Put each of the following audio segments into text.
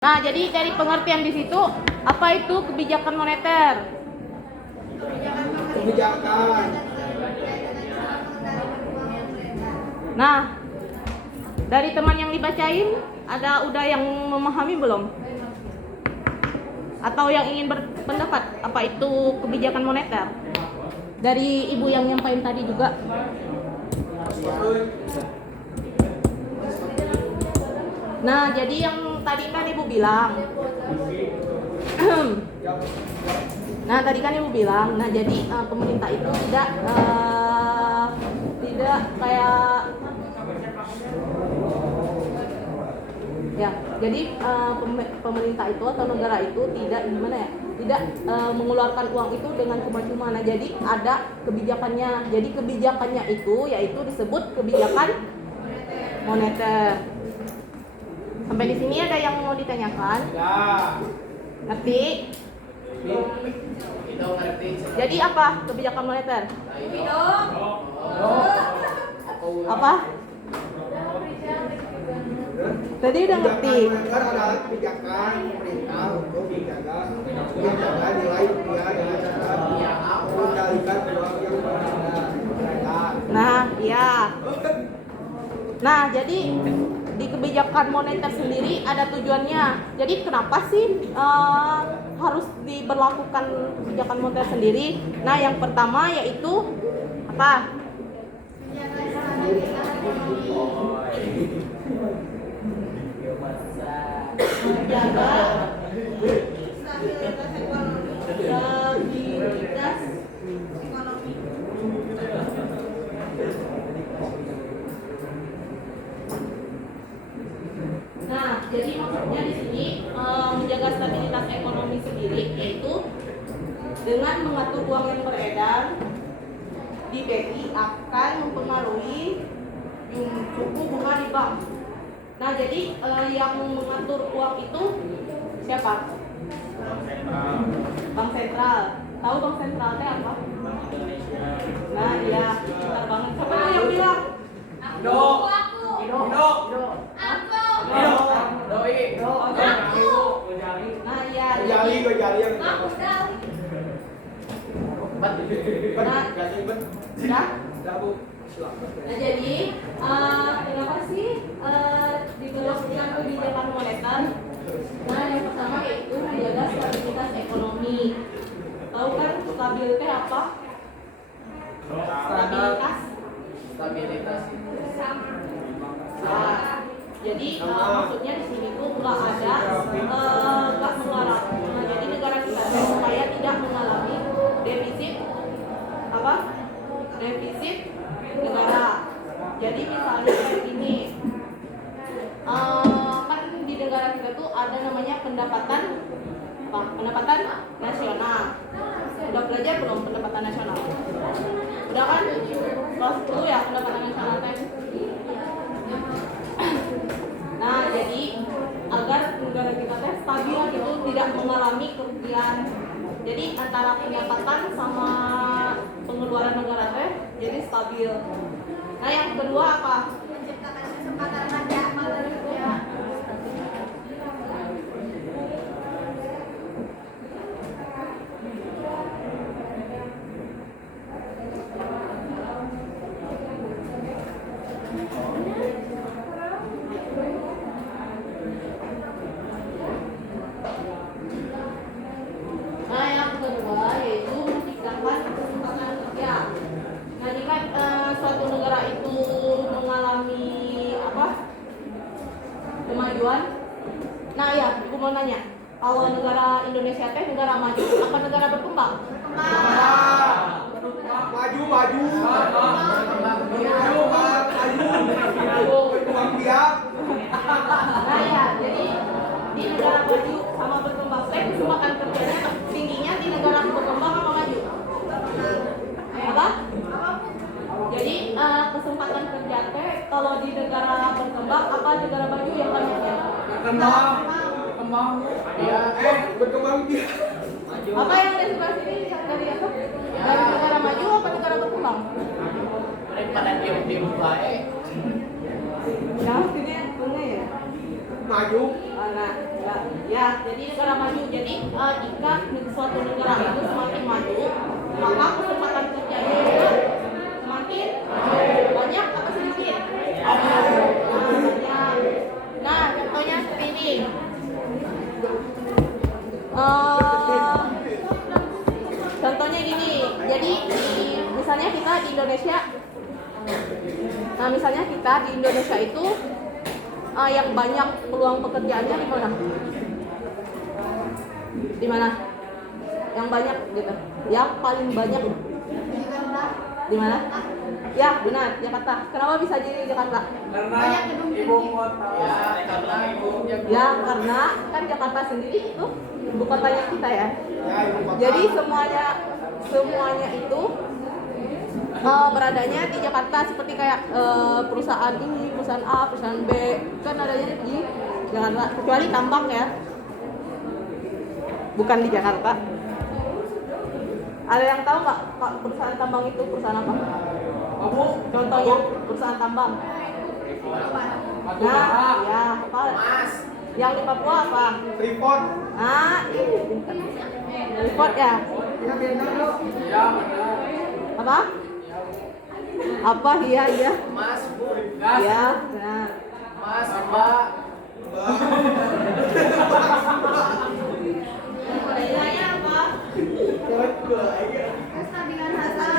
Nah, jadi dari pengertian di situ, apa itu kebijakan moneter? Kebijakan. Nah, dari teman yang dibacain, udah yang memahami belum? Atau yang ingin berpendapat apa itu kebijakan moneter? Dari ibu yang nyampain tadi juga. Nah, jadi yang tadi kan ibu bilang. Nah, tadi kan ibu bilang, nah jadi pemerintah itu tidak kayak ya, jadi pemerintah itu atau negara itu tidak gimana ya? Tidak mengeluarkan uang itu dengan cuma-cuma. Nah, jadi ada kebijakannya. Jadi kebijakannya itu yaitu disebut kebijakan moneter. Sampai di sini ada yang mau ditanyakan? Ya. Ngerti? Kita ngerti. Jadi apa kebijakan moneter? Apa? Tadi udah ngerti. Kebijakan moneter adalah kebijakan pemerintah untuk menjaga nilai rupiah dengan cara mengendalikan uang yang berada. Nah, ya. Nah, jadi di kebijakan moneter sendiri ada tujuannya. Jadi kenapa sih harus diberlakukan kebijakan moneter sendiri? Nah, yang pertama yaitu apa? Menjaga stabilitas ekonomi. Nah, jadi maksudnya di sini menjaga stabilitas ekonomi sendiri yaitu dengan mengatur uang yang beredar di BI akan mempengaruhi suku bunga di bank. Nah, jadi yang mengatur uang itu siapa? Bank sentral. Tahu bank sentral itu apa? Nah, iya, pintar banget. Siapa yang bilang? Do. Nah, iya. Jali yang Nah, jadi kenapa sih diberlakukan kebijakan moneter? Nah, yang pertama yaitu menjaga stabilitas ekonomi. Tahu kan stabil itu apa? Stabilitas. Nah, jadi maksudnya di sini tuh nggak mengalami. Nah, jadi negara kita supaya tidak mengalami defisit apa? Defisit negara. Jadi misalnya kayak gini, kan di negara kita tuh ada namanya pendapatan nasional. Udah belajar belum pendapatan nasional? Udah kan? Kelas 10 ya pendapatan nasional teh. Nah, jadi agar negara kita teh stabil gitu, tidak mengalami kerugian. Jadi antara pendapatan sama pengeluaran negara teh jadi stabil. Nah, yang kedua apa? Menciptakan kesempatan kerja ya. Nah, yang kedua yaitu menciptakan kesempatan kerja. Nah, jika suatu negara itu mengalami apa? Kemajuan. Nah, ya, ibu mau nanya, kalau negara Indonesia teh negara maju apa negara berkembang? Maju. Nah, ya, jadi di negara maju sama berkembang teh kesempatan kerjanya tingginya di negara berkembang apa maju? Apa? Jadi kesempatan kerja teh kalau di negara berkembang apa negara maju yang banyaknya? Berkembang. Ya, berkembang dia. Apa yang ada sebelah sini dari apa? Dari negara maju apa negara berkembang? Daripada diam baik. Nah, ini benar ya? Maju. Nah, Ya, jadi negara maju. Jadi jika suatu negara itu semakin maju, maka kesempatan kerjanya juga semakin banyak apa sedikit? Banyak. Nah, contohnya seperti ini. Contohnya gini. Jadi misalnya kita di Indonesia. Nah, misalnya kita di Indonesia itu yang banyak peluang pekerjaannya di mana? Di mana? Yang banyak gitu. Yang paling banyak di mana? Ya, benar, Jakarta. Kenapa bisa jadi Jakarta? Karena ibu kota. Ya, karena kan Jakarta sendiri itu ibu kotanya kita ya. Ya, ibu kota. Jadi semuanya itu beradanya di Jakarta, seperti kayak perusahaan ini, perusahaan A, perusahaan B kan adanya di Jakarta, kecuali tambang ya, bukan di Jakarta. Ada yang tahu nggak Pak, perusahaan tambang itu perusahaan apa? Contohnya perusahaan tambang. Nah, ya apa? Yang di Papua apa? Freeport. Freeport ya? Ya benar dong. Ya benar. Apa? Apa? Iya. Mas, Bu. Ya, benar. Mas, Mbak. Nilainya apa? Kestabilan harga.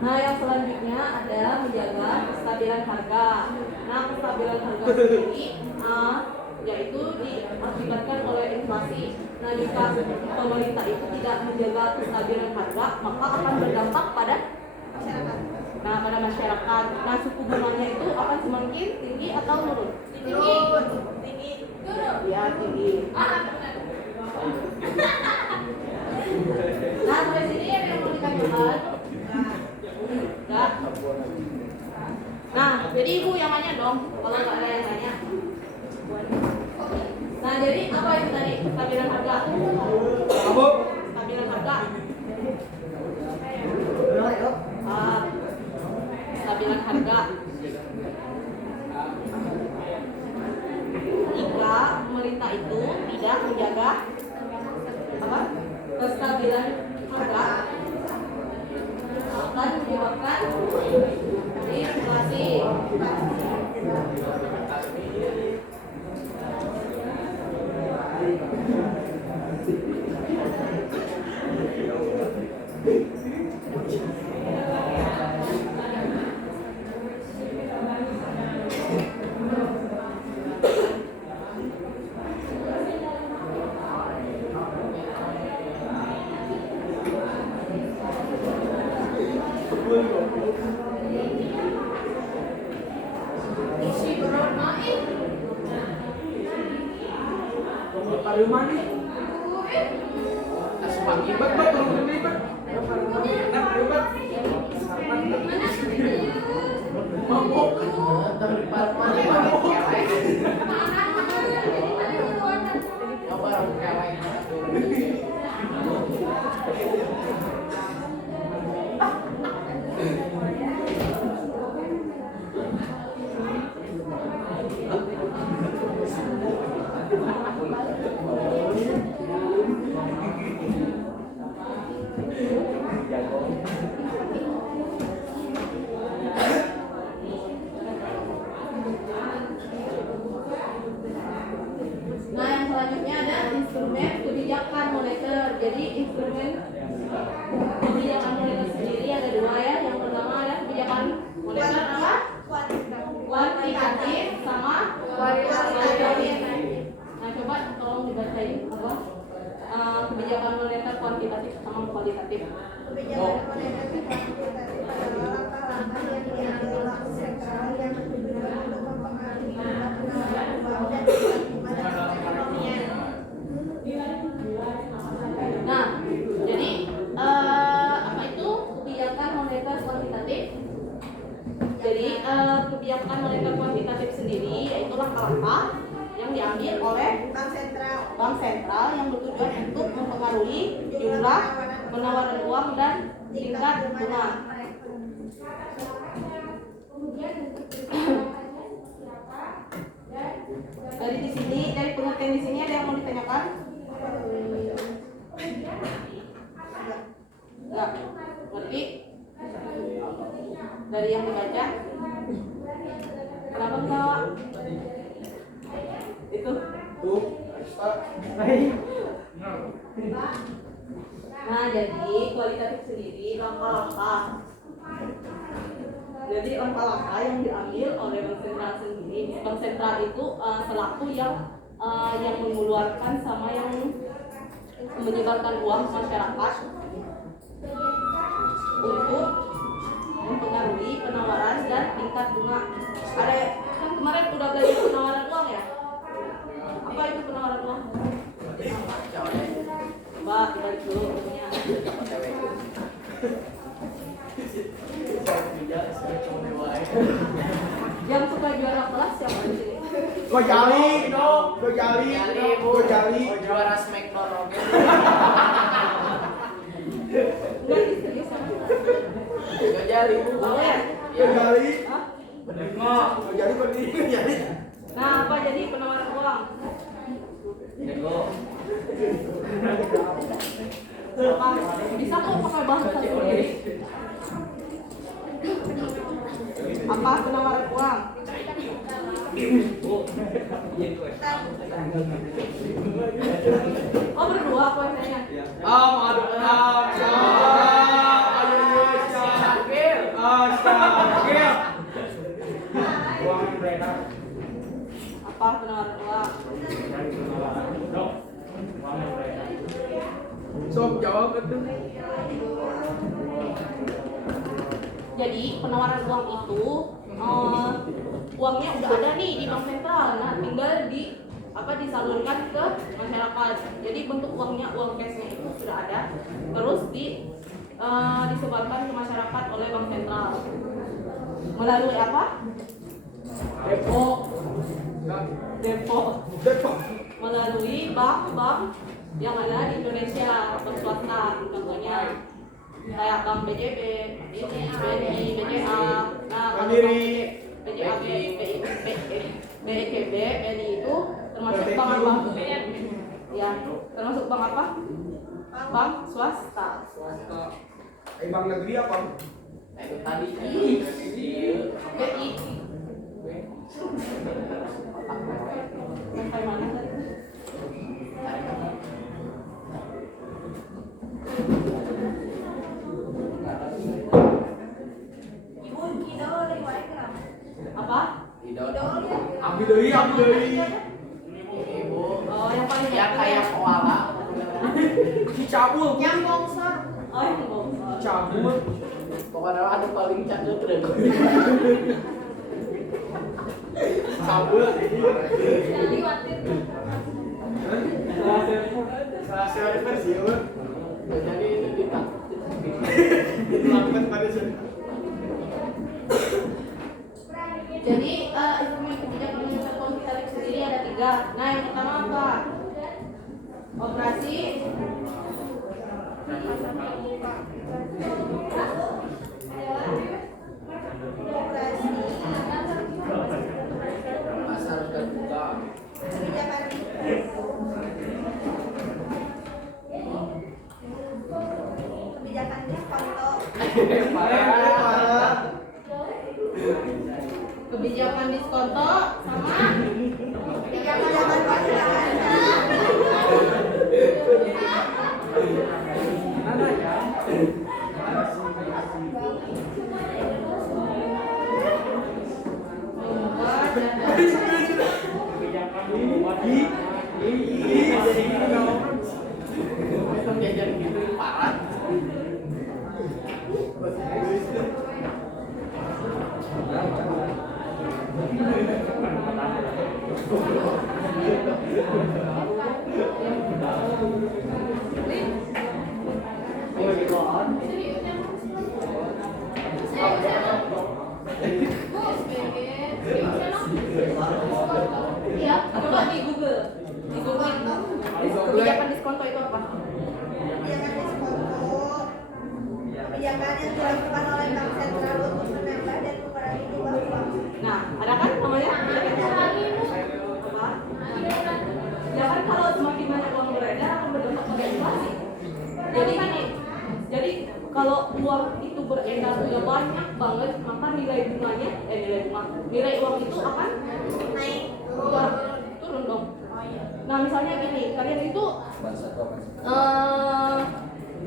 Nah, yang selanjutnya adalah menjaga kestabilan harga. Nah, kestabilan harga sendiri yaitu diakibatkan oleh inflasi. Nah, jika pemerintah itu tidak menjaga kestabilan harga, maka akan berdampak pada masyarakat. Nah, pada masyarakat. Nah, suku bunganya itu akan semakin tinggi atau turun? Tinggi. Ya, tinggi. Nah, sampai sini ada yang mau dikatakan? Enggak. Nah, jadi ibu yang nanya dong, kalau nggak ada yang nanya. Nah, jadi apa itu tadi kestabilan harga? Abu. Kestabilan harga. Kestabilan harga. Jika pemerintah itu tidak menjaga apa? Kestabilan harga, akan menyebabkan inflasi. Nah, yang selanjutnya ada instrumen kebijakan moneter. Jadi instrumen kebijakan moneter sendiri ada dua ya. Yang pertama ada kebijakan moneter apa? Kuantitatif sama kualitatif. Nah, coba tolong dibacain apa? Kebijakan moneter kuantitatif sama kualitatif. Kebijakan moneter kuantitatif adalah langkah-langkah yang diambil bank sentral yang bertujuan untuk mempengaruhi jumlah penanaman uang dan pada perekonomian. Nah, jadi langkah-langkah yang diambil oleh Bank sentral bank sentral yang bertujuan untuk mempengaruhi jumlah penawaran uang dan tingkat bunga. Dari pengertian di sini ada yang mau ditanyakan? Enggak. Ngerti? Dari yang dibaca? Kenapa enggak? Itu. Tuh. Nah, jadi kualitatif sendiri langkah-langkah. Jadi langkah-langkah yang diambil oleh bank sentral sendiri. Bank sentral itu selaku yang mengeluarkan sama yang menyebarkan uang ke masyarakat untuk mempengaruhi penawaran dan tingkat bunga. Ada kan kemarin udah belajar penawaran uang ya? Apa itu penawaran uang? Coba dibalik dulu bukunya. Yang suka juara kelas siapa di sini? Gojali. Juara Smackdown oke. Enggak serius sama. Gojali bu. Boleh ya? Gojali. Hah? Gojali. Nah, apa jadi penawaran uang? Bisa kok pakai bahasa sendiri. Apa penawaran uang? Oh berdua apa yang tanya? Apa penawaran uang? Sob jawab itu. Jadi penawaran uang itu uangnya udah ada nih di bank sentral. Nah, tinggal disalurkan ke masyarakat. Jadi bentuk uangnya, uang cashnya itu sudah ada. Terus disebarkan ke masyarakat oleh bank sentral. Melalui apa? Depo. Melalui bank-bank yang ada di Indonesia, bank swasta, contohnya kayak Bank BJB, BNI, BCA. Nah, kalau BCA, BCB, BNI itu termasuk bank apa? Ya, termasuk bank apa? Bank swasta. Bank negeri apa? Itu tadi BI. Sampai mana tadi? Apa? Ambil deui. Ibu. Oh, yang paling Yang kayak koala. Dicabul. yang bongsor. Oh, yang bongsor. Cabul. Pokoknya ada paling cakep deh. Cabul. Salah versi ya. Jadi itu kita. Dilakukan pada sini. Jadi instrumen kebijakan moneter kuantitatif sendiri ada 3. Nah, yang pertama apa? Operasi Pasar terbuka. Kebijakannya konto. kebijakan diskonto sama Kebijakan pasangan. Jajan gitu parah. SBG, kebijakan yang dilakukan oleh Bank Sentral untuk menambah dan mengurangi jumlah uang. Nah, ada kan namanya kebijakan apa? Ya kan kalau semakin banyak uang beredar akan berdampak pada inflasi. Jadi gini, jadi kalau uang itu beredar sudah banyak banget, maka nilai bunganya, nilai uang itu akan Naik. turun dong. Nah misalnya gini, kalian itu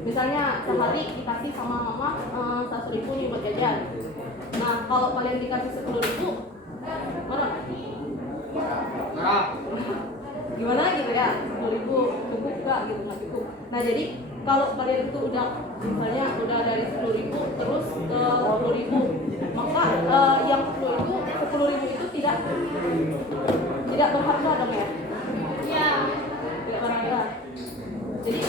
misalnya sehari dikasih sama mama 100.000 nih buat jajan. Nah kalau kalian dikasih 10.000, mana? Nah, Gimana gitu ya? 10.000 cukup gak gitu, nggak cukup. Nah jadi kalau kalian itu udah misalnya udah dari 10.000 terus ke 20.000, maka yang 10.000 itu tidak berharga dong ya? Iya. Tidak berharga. Jadi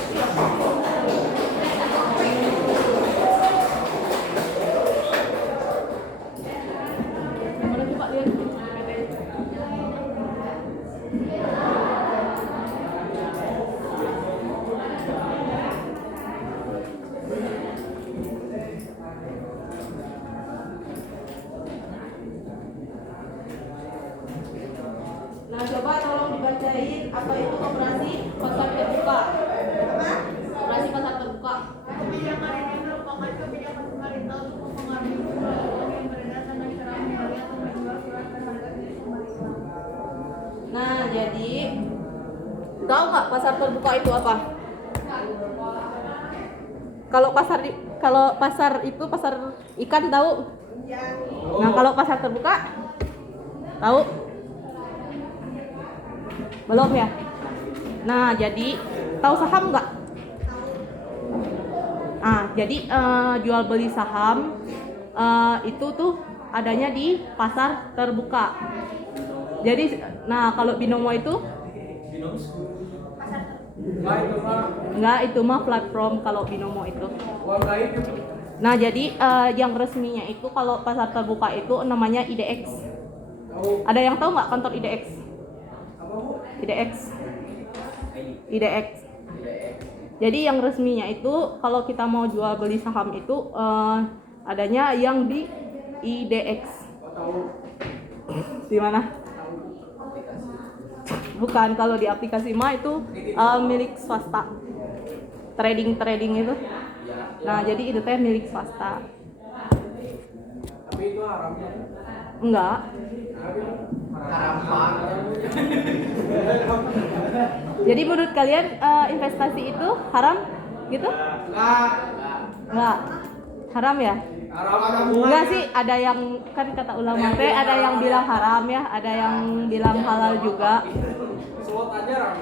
mana coba lihat Nah, coba tolong dibacain apa itu operasi pasar terbuka. Apa? Operasi pasar terbuka. Kebijakan ini merupakan kebijakan pemerintah untuk mempengaruhi jumlah uang yang beredar dan cara membeli atau menjual surat berharga milik pemerintah. Nah, jadi tahu nggak pasar terbuka itu apa? Kalau pasar itu pasar ikan tahu? Ya. Nah, kalau pasar terbuka tahu? Belum ya? Nah, jadi tahu saham nggak? Jadi jual beli saham itu tuh adanya di pasar terbuka. Jadi, nah kalau binomo itu? Enggak, itu mah platform kalau binomo itu. Nah, jadi yang resminya itu kalau pasar terbuka itu namanya IDX. Ada yang tahu nggak kantor IDX? IDX. Jadi yang resminya itu kalau kita mau jual beli saham itu adanya yang di IDX. Di mana? Bukan, kalau di aplikasi mah itu milik swasta. Trading itu. Nah, jadi itu teh milik swasta. Tapi itu haramnya. Enggak. Haram banget. Jadi menurut kalian investasi itu haram gitu? Enggak. Haram ya? Enggak sih, ada yang kan kata ulama teh ada yang bilang haram ya, ada yang bilang halal juga. Slot aja ram.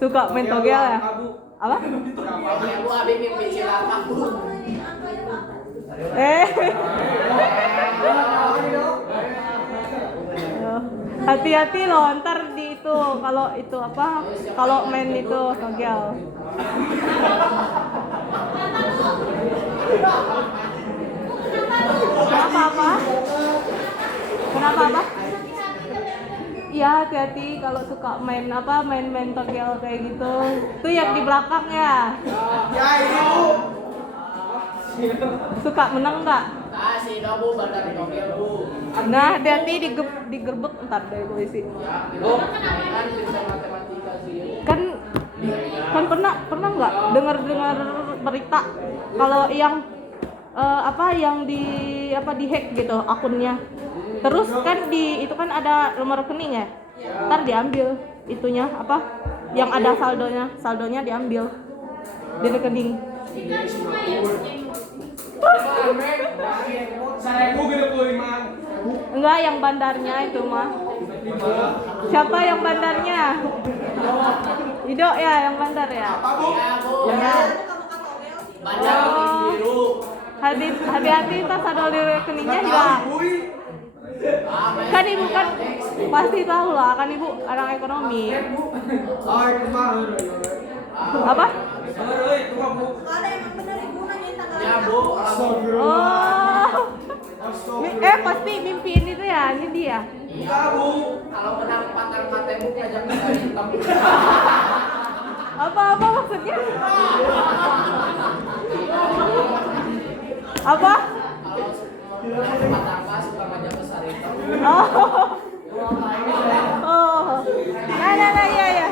Suka main togel ya? Apa? Ibu abi mimpi silang kabur. Hati-hati loh, ntar di itu kalau itu apa? Kalau main itu togel. Kenapa? Iya, hati-hati kalau suka main togel kayak gitu. Itu yang di belakang ya. ya ini Bu. Suka menang nggak? Kasih dong Bu, bandar togel Bu. Nah, hati-hati digerbek ntar dari polisi. Bu, kan bisa matematika sih. Kan pernah nggak dengar berita kalau yang yang di hack gitu akunnya. Terus kan itu kan ada nomor rekening ya. Ntar diambil itunya yang ada saldonya diambil di rekening. 1.025. Enggak, yang bandarnya itu mah. Siapa yang bandarnya? Ido ya yang bandar ya. Apa Bu? Ya. Bandar biru. Hati-hati ntar saldo di rekeningnya hilang. Kan ibu kan pasti tahu lah, kan ibu orang ekonomi. Oh, itu mah. Apa? Kalau ada emang bener ibu nanyain tanggal Ya lahir Bu, aku. Oh. Pasti mimpiin itu ya, ini dia. iya Bu. Kalau menang patar mata Bu ngajak kita hitam. maksudnya? Apa? Kalau rumah tangga suka ngajak besar itu. Oh. Oh. Nah, iya.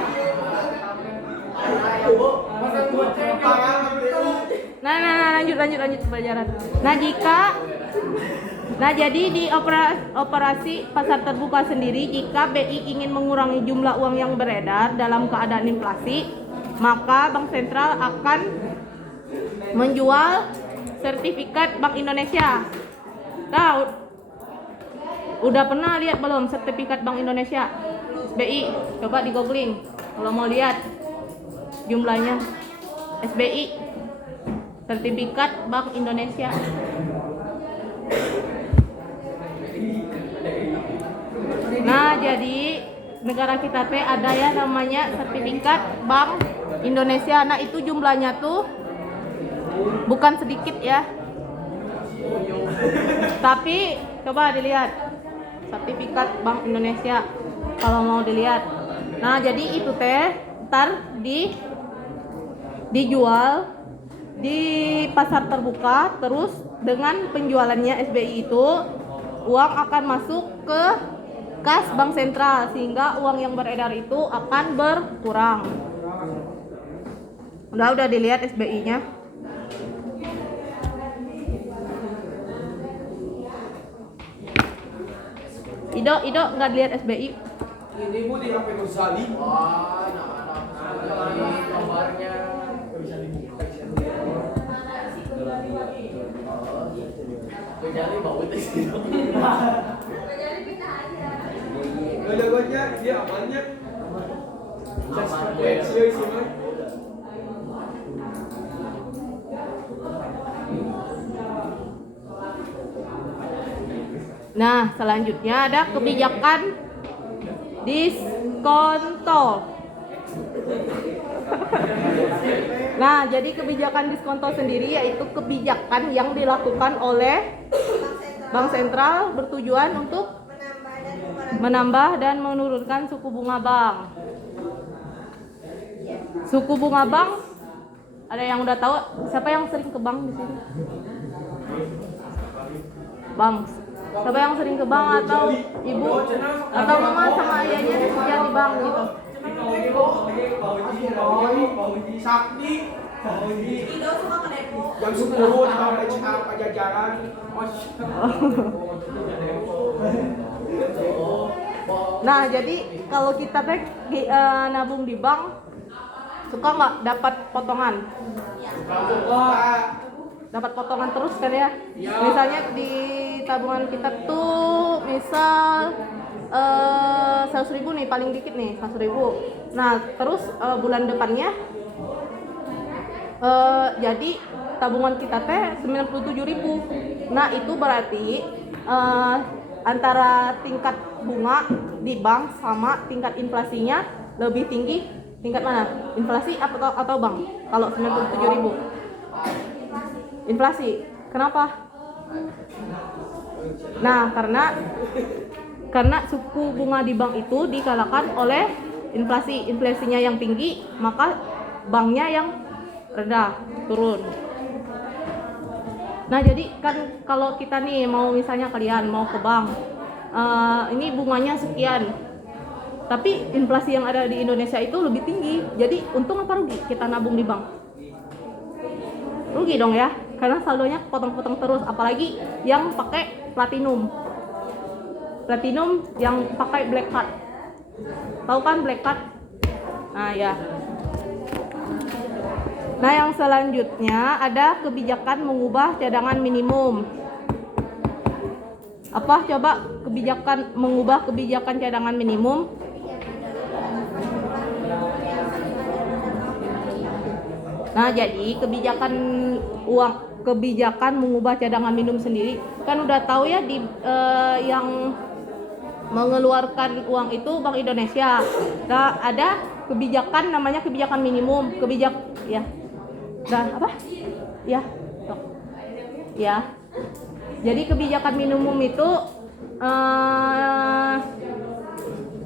Nah, lanjut pelajaran. Nah, jadi di operasi pasar terbuka sendiri, jika BI ingin mengurangi jumlah uang yang beredar dalam keadaan inflasi, maka Bank Sentral akan menjual sertifikat Bank Indonesia. Nah, udah pernah lihat belum sertifikat Bank Indonesia? SBI, coba di googling kalau mau lihat jumlahnya. SBI, sertifikat Bank Indonesia. Nah, jadi negara kita teh ada ya namanya sertifikat Bank Indonesia. Nah, itu jumlahnya tuh bukan sedikit ya. Tapi coba dilihat sertifikat Bank Indonesia kalau mau dilihat. Nah, jadi itu teh ntar dijual di pasar terbuka, terus dengan penjualannya SBI itu uang akan masuk ke kas Bank Sentral sehingga uang yang beredar itu akan berkurang. Udah dilihat SBI-nya. Ido nggak dilihat SBI? Ini Bu di HP Ghazali. Wah, anak-anak dari kabarnya. Ghazali bawa itu sih. Jagoannya dia amannya. Serius sih, Mas. Nah, selanjutnya ada kebijakan diskonto. Nah, jadi kebijakan diskonto sendiri yaitu kebijakan yang dilakukan oleh Bank Sentral bertujuan untuk menambah dan menurunkan suku bunga bank. Suku bunga bank, ada yang udah tahu? Siapa yang sering ke bank di sini? Bank. Siapa yang sering ke bank atau ibu atau mama sama ayahnya kerja di bank gitu? Sakti. Ido suka ke depo. Jam 10 di Bank Pajajaran. Nah, jadi kalau kita teh nabung di bank suka nggak dapat potongan? Dapat potongan terus kan ya? Misalnya di tabungan kita tuh misal 100.000 nih, paling dikit nih 100.000. Nah, terus bulan depannya jadi tabungan kita teh 97.000. Nah, itu berarti antara tingkat bunga di bank sama tingkat inflasinya lebih tinggi tingkat mana? Inflasi atau bank? Kalau 97.000. Inflasi. Kenapa? Nah, karena suku bunga di bank itu dikalahkan oleh inflasi. Inflasinya yang tinggi, maka banknya yang rendah, turun. Nah, jadi kan kalau kita nih mau misalnya kalian mau ke bank, ini bunganya sekian, tapi inflasi yang ada di Indonesia itu lebih tinggi. Jadi untung apa rugi kita nabung di bank? Rugi dong ya, karena saldonya potong-potong terus. Apalagi yang pakai platinum yang pakai black card. Tahu kan black card? Nah ya. Nah, yang selanjutnya ada kebijakan mengubah cadangan minimum. Apa coba mengubah kebijakan cadangan minimum? Nah, jadi kebijakan mengubah cadangan minimum sendiri kan udah tahu ya yang mengeluarkan uang itu Bank Indonesia. Nah, ada kebijakan namanya kebijakan minimum, Jadi kebijakan minimum itu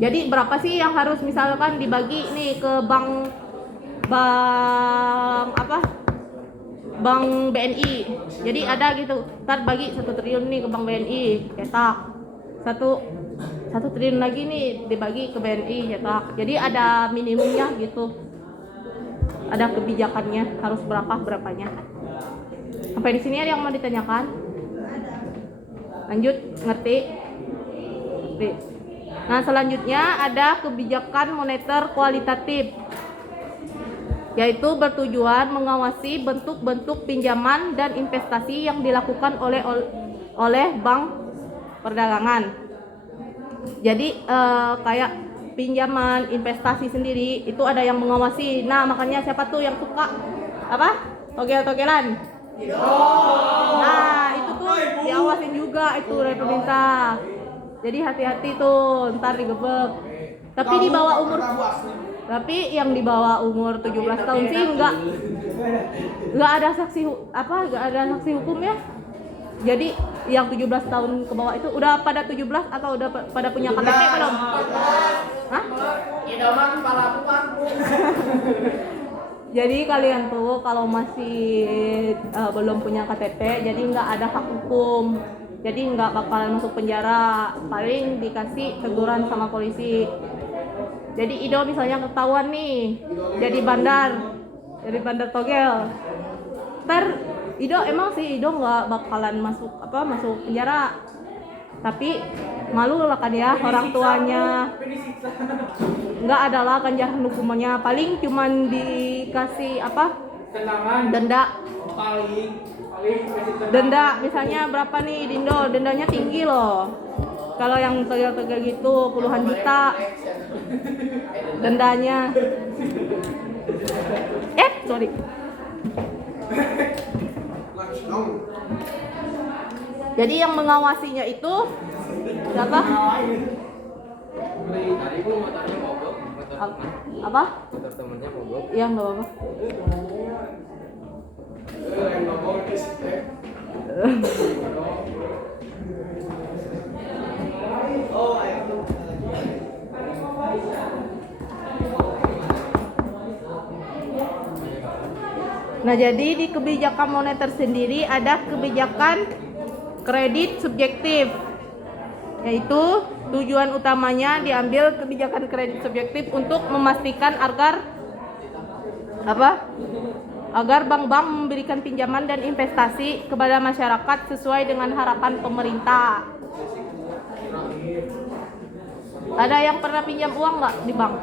jadi berapa sih yang harus misalkan dibagi nih ke bank bank apa? Bank BNI. Jadi ada gitu. Ntar bagi 1 triliun nih ke bank BNI, cetak. 1 triliun lagi nih dibagi ke BNI, cetak. Jadi ada minimumnya gitu. Ada kebijakannya harus berapanya. Sampai di sini ada yang mau ditanyakan? Lanjut, ngerti? Ngerti. Nah, selanjutnya ada kebijakan moneter kualitatif, yaitu bertujuan mengawasi bentuk-bentuk pinjaman dan investasi yang dilakukan oleh bank perdagangan. Jadi kayak pinjaman, investasi sendiri itu ada yang mengawasi. Nah, makanya siapa tuh yang suka apa? Togel-togelan. Nah, itu tuh diawasin juga itu oleh pemerintah. Jadi hati-hati tuh, ntar digebek. Tapi di bawah umur, tapi yang di bawah umur 17 tahun sih enggak ada saksi enggak ada saksi hukum ya. Jadi yang 17 tahun ke bawah itu udah pada 17 atau udah pada punya KTP belum? Hah? Idaman kepala aku. Jadi kalian tuh kalau masih belum punya KTP, jadi nggak ada hak hukum. Jadi nggak bakalan masuk penjara, paling dikasih teguran sama polisi. Jadi Ido misalnya ketahuan nih, jadi bandar togel. Ntar Ido emang sih Ido nggak bakalan masuk penjara, tapi malu lah kan ya orang tuanya. Nggak ada lah ganjaran hukumannya, paling cuman dikasih denda. Denda misalnya berapa nih Dindo, dendanya tinggi loh. Kalau yang tegel-tegel gitu puluhan juta dendanya. Sorry. Jadi yang mengawasinya itu siapa? Apa? Motor temennya mogok. Iya, nggak apa-apa. Nah, jadi di kebijakan moneter sendiri ada kebijakan kredit subjektif, yaitu tujuan utamanya diambil kebijakan kredit subjektif untuk memastikan agar bank-bank memberikan pinjaman dan investasi kepada masyarakat sesuai dengan harapan pemerintah. Ada yang pernah pinjam uang nggak di bank?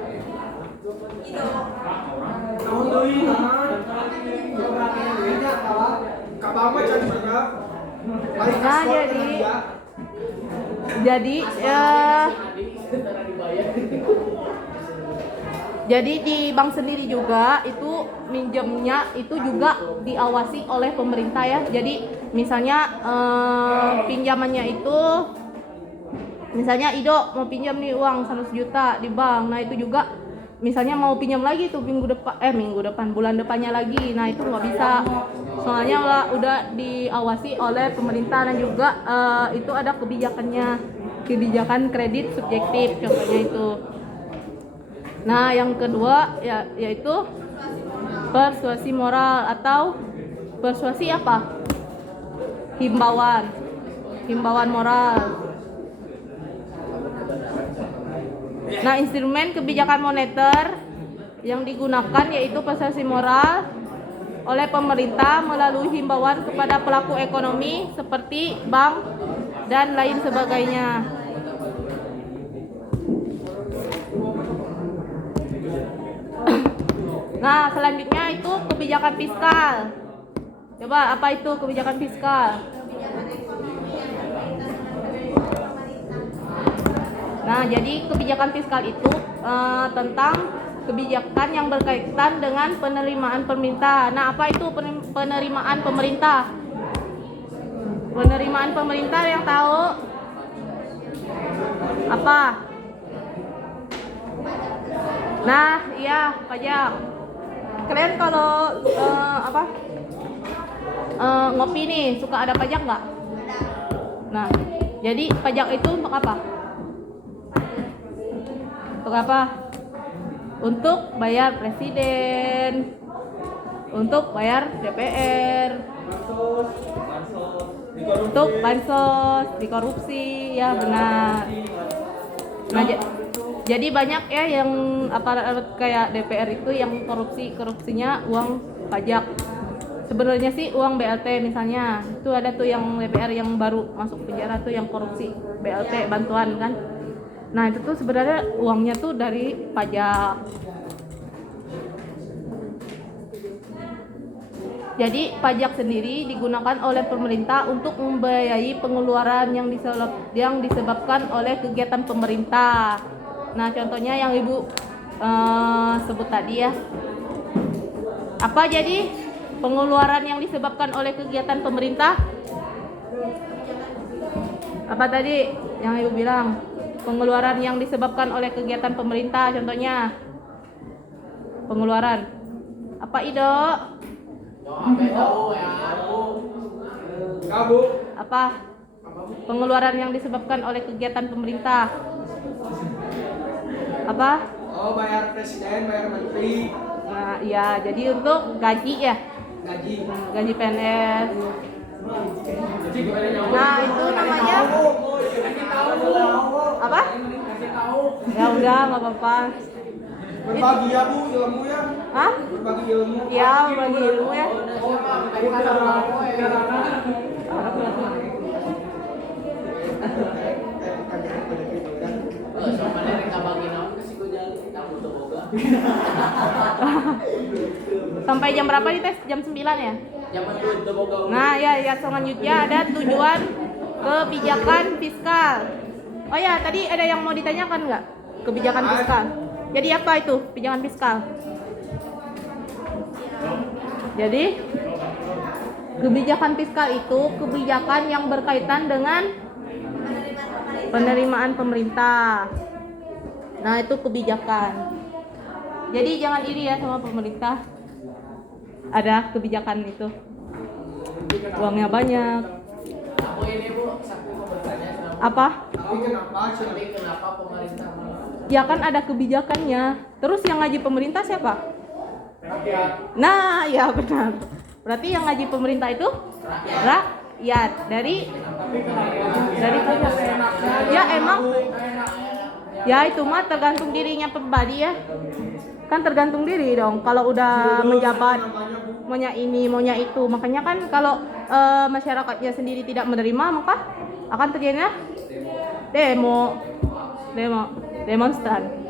Nah, jadi di bank sendiri juga itu minjemnya itu juga diawasi oleh pemerintah ya. Jadi misalnya pinjamannya itu, misalnya Ido mau pinjam nih uang 100 juta di bank, nah itu juga misalnya mau pinjam lagi tuh bulan depannya lagi, nah itu nggak bisa, soalnya udah diawasi oleh pemerintah. Dan juga itu ada kebijakan kredit subjektif contohnya itu. Nah, yang kedua yaitu persuasi moral atau persuasi apa? Himbauan moral. Nah, instrumen kebijakan moneter yang digunakan yaitu persuasi moral oleh pemerintah melalui himbauan kepada pelaku ekonomi seperti bank dan lain sebagainya. Nah, selanjutnya itu kebijakan fiskal. Coba apa itu kebijakan fiskal? Nah, jadi kebijakan fiskal itu tentang kebijakan yang berkaitan dengan penerimaan pemerintah. Nah, apa itu penerimaan pemerintah? Penerimaan pemerintah yang tahu? Apa? Nah, iya, pajak. Kalian kalau ngopi nih, suka ada pajak nggak? Nah, jadi pajak itu untuk apa? Untuk apa? untuk bayar presiden, untuk bayar DPR, untuk bansos, dikorupsi, ya benar. Nah, jadi banyak ya yang aparat kayak DPR itu yang korupsinya uang pajak. Sebenarnya sih uang BLT misalnya, itu ada tuh yang DPR yang baru masuk penjara tuh yang korupsi BLT bantuan kan. Nah itu tuh sebenarnya uangnya tuh dari pajak. Jadi pajak sendiri digunakan oleh pemerintah untuk membiayai pengeluaran yang disebabkan oleh kegiatan pemerintah. Nah contohnya yang Ibu sebut tadi ya. Apa jadi pengeluaran yang disebabkan oleh kegiatan pemerintah? Apa tadi yang Ibu bilang? Pengeluaran yang disebabkan oleh kegiatan pemerintah, contohnya pengeluaran apa Ido? Kamu Apa pengeluaran yang disebabkan oleh kegiatan pemerintah? Apa? oh bayar presiden, bayar menteri, Nah, ya jadi untuk gaji ya, gaji. gaji PNS. Nah itu namanya apa? Ya udah nggak apa-apa. Berbagi ya Bu ilmu ya. Hah? Berbagi ilmu. Ya bagi ilmu ya. Soalnya kita bagi naon kasih gue jalan kita butuh boga. Sampai jam berapa nih tes? Jam 9 ya? Zaman dulu butuh boga. Nah ya selanjutnya ada tujuan kebijakan fiskal. Oh ya tadi ada yang mau ditanyakan nggak? Kebijakan fiskal. Jadi apa itu kebijakan fiskal? Jadi kebijakan fiskal itu kebijakan yang berkaitan dengan penerimaan pemerintah. Nah itu kebijakan. Jadi jangan iri ya sama pemerintah. Ada kebijakan itu. Uangnya banyak. Aku ini Bu, sakti mau bertanya kenapa? Apa? Tapi Kenapa pemerintah Ya kan ada kebijakannya. Terus yang ngaji pemerintah siapa? rakyat? Nah, ya benar. Berarti yang ngaji pemerintah itu rakyat dari pajak. Ya emang. Ya itu mah tergantung dirinya pribadi ya. Kan tergantung diri dong. Kalau udah menjabat, maunya ini, maunya itu. Makanya kan kalau masyarakatnya sendiri tidak menerima, maka akan terjadinya demonstran.